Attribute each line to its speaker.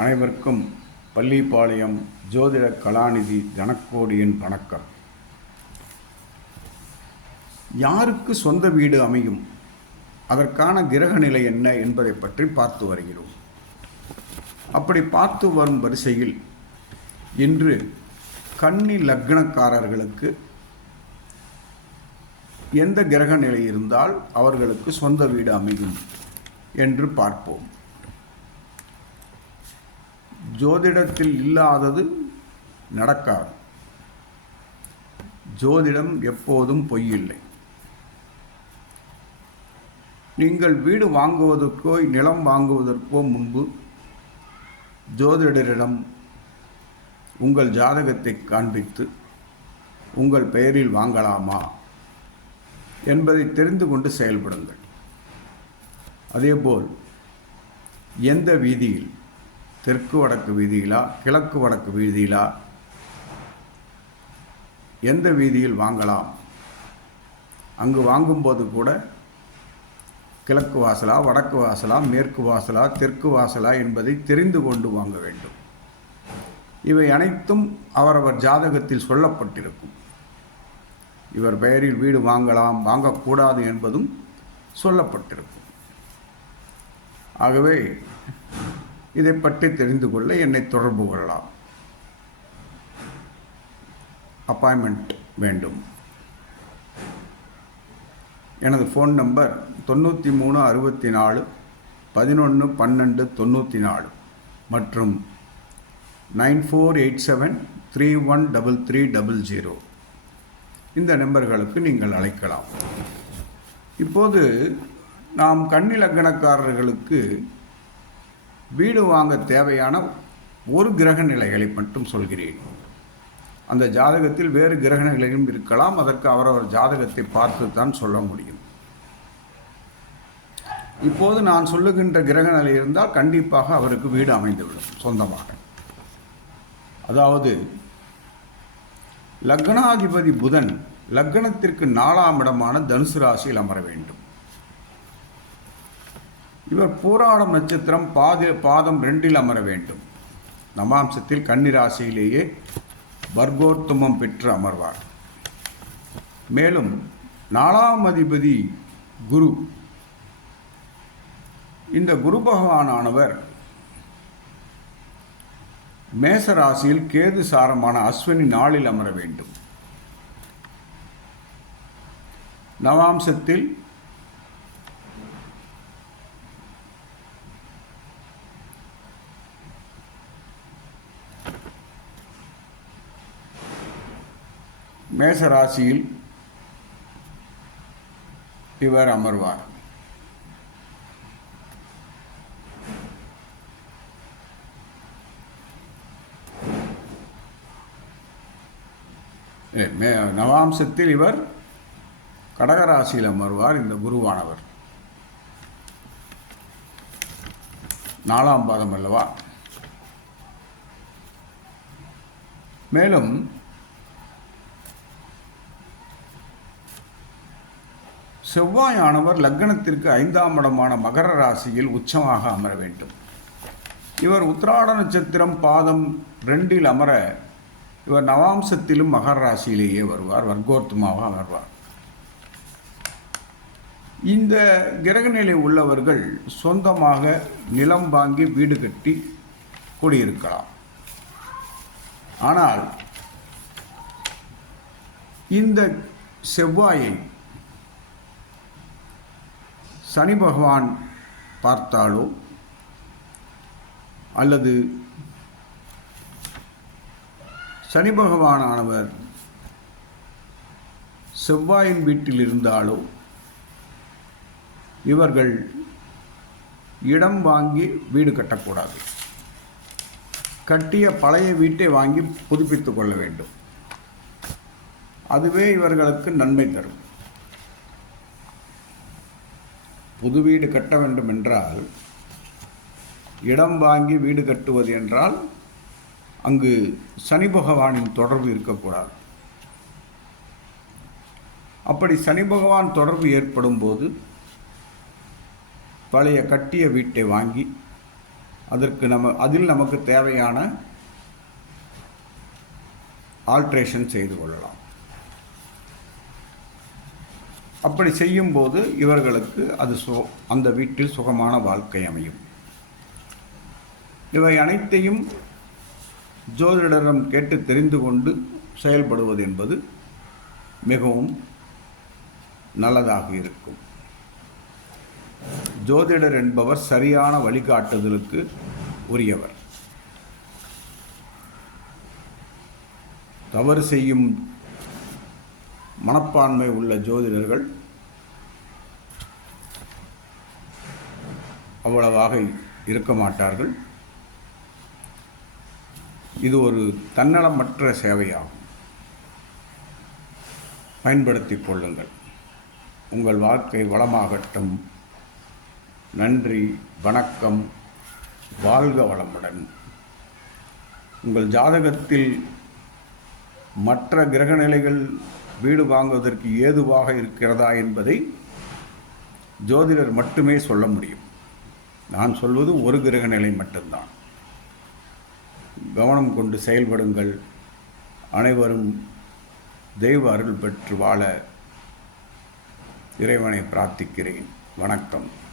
Speaker 1: அனைவருக்கும் பள்ளிப்பாளையம் ஜோதிட கலாநிதி தனக்கோடியின் வணக்கம். யாருக்கு சொந்த வீடு அமையும்? அதற்கான கிரக நிலை என்ன என்பதை பற்றி பார்த்து வருகிறோம். அப்படி பார்த்து வரும் வரிசையில் இன்று கன்னி லக்னக்காரர்களுக்கு எந்த கிரக நிலை இருந்தால் அவர்களுக்கு சொந்த வீடு அமையும் என்று பார்ப்போம். ஜோதிடத்தில் இல்லாதது நடக்காது. ஜோதிடம் எப்போதும் பொய்யில்லை. நீங்கள் வீடு வாங்குவதற்கோ நிலம் வாங்குவதற்கோ முன்பு ஜோதிடரிடம் உங்கள் ஜாதகத்தை காண்பித்து உங்கள் பெயரில் வாங்கலாமா என்பதை தெரிந்து கொண்டு செயல்படுங்கள். அதேபோல் எந்த வீதியில் தெற்கு வடக்கு வீதியிலா கிழக்கு வடக்கு வீதியிலா? எந்த வீதியில் வாங்கலாம்? அங்கு வாங்கும்போது கூட கிழக்கு வாசலா வடக்கு வாசலா மேற்கு வாசலா தெற்கு வாசலா என்பதை தெரிந்து கொண்டு வாங்க வேண்டும். இவை அனைத்தும் அவரவர் ஜாதகத்தில் சொல்லப்பட்டிருக்கும். இவர் பெயரில் வீடு வாங்கலாம் வாங்கக்கூடாது என்பதும் சொல்லப்பட்டிருக்கும். ஆகவே இதை பற்றி தெரிந்து கொள்ள என்னை தொடர்பு கொள்ளலாம். அப்பாயின்மெண்ட் வேண்டும். எனது ஃபோன் நம்பர் தொண்ணூற்றி மூணு அறுபத்தி நாலு பதினொன்று பன்னெண்டு தொண்ணூற்றி நாலு மற்றும் nine four eight seven three one double three double zero. இந்த நம்பர்களுக்கு நீங்கள் அழைக்கலாம். இப்போது நாம் கண்ணிலக்கணக்காரர்களுக்கு வீடு வாங்க தேவையான ஒரு கிரக நிலைகளை மட்டும் சொல்கிறேன். அந்த ஜாதகத்தில் வேறு கிரக நிலையும் இருக்கலாம். அதற்கு அவரவர் ஜாதகத்தை பார்த்து தான் சொல்ல முடியும். இப்போது நான் சொல்லுகின்ற கிரக நிலை இருந்தால் கண்டிப்பாக அவருக்கு வீடு அமைந்துவிடும் சொந்தமாக. அதாவது லக்னாதிபதி புதன் லக்னத்திற்கு நாலாம் இடமான தனுசு ராசியில் அமர வேண்டும். இவர் பூராடம் நட்சத்திரம் பாத பாதம் ரெண்டில் அமர வேண்டும். நமாம்சத்தில் கன்னிராசியிலேயே ராசியிலேயே பெற்று அமர்வார். மேலும் நாலாம் அதிபதி குரு. இந்த குரு பகவானானவர் மேச ராசியில் கேது சாரமான அஸ்வினி நாளில் அமர வேண்டும். நவாம்சத்தில் மேச ராசியில் இவர் அமர்வார். ஏ, மே நவாம்சத்தில் இவர் கடகராசியில் அமர்வார் இந்த குருவானவர். நாலாம் பாதம் அல்லவா? மேலும் செவ்வாயானவர் லக்னத்திற்கு ஐந்தாம் இடமான மகர ராசியில் உச்சமாக அமர வேண்டும். இவர் உத்திராட நட்சத்திரம் பாதம் ரெண்டில் அமர இவர் நவாம்சத்திலும் மகர ராசியிலேயே வருவார் வர்க்கோர்த்தமாக அமர்வார். இந்த கிரகநிலை உள்ளவர்கள் சொந்தமாக நிலம் வாங்கி வீடு கட்டி குடியிருக்கலாம். ஆனால் இந்த செவ்வாயை சனி பகவான் பார்த்தாலோ அல்லது சனி பகவானானவர் செவ்வாயின் வீட்டில் இருந்தாலோ இவர்கள் இடம் வாங்கி வீடு கட்டக்கூடாது. கட்டிய பழைய வீட்டை வாங்கி புதுப்பித்துக் கொள்ள வேண்டும். அதுவே இவர்களுக்கு நன்மை தரும். புது வீடு கட்ட வேண்டும் என்றால் இடம் வாங்கி வீடு கட்டுவது என்றால் அங்கு சனி பகவானின் தொடர்பு இருக்கக்கூடாது. அப்படி சனி பகவான் தொடர்பு ஏற்படும் போது பழைய கட்டிய வீட்டை வாங்கி அதற்கு நம்ம அதில் நமக்கு தேவையான ஆல்ட்ரேஷன் செய்து கொள்ளலாம். அப்படி செய்யும்போது இவர்களுக்கு அது சு அந்த வீட்டில் சுகமான வாழ்க்கை அமையும். இவை அனைத்தையும் ஜோதிடரிடம் கேட்டு தெரிந்து கொண்டு செயல்படுவது என்பது மிகவும் நல்லதாக இருக்கும். ஜோதிடர் என்பவர் சரியான வழிகாட்டுதலுக்கு உரியவர். தவறு செய்யும் மனப்பான்மை உள்ள ஜோதிடர்கள் அவ்வளவாக இருக்க மாட்டார்கள். இது ஒரு தன்னலமற்ற சேவையாகும். பயன்படுத்திக் கொள்ளுங்கள். உங்கள் வாழ்க்கை வளமாகட்டும். நன்றி வணக்கம் வாழ்க வளமுடன். உங்கள் ஜாதகத்தில் மற்ற கிரகநிலைகள் வீடு வாங்குவதற்கு ஏதுவாக இருக்கிறதா என்பதை ஜோதிடர் மட்டுமே சொல்ல முடியும். நான் சொல்வது ஒரு கிரக நிலை மட்டும்தான். கவனம் கொண்டு செயல்படுங்கள். அனைவரும் தெய்வ அருள் பெற்று வாழ இறைவனை பிரார்த்திக்கிறேன். வணக்கம்.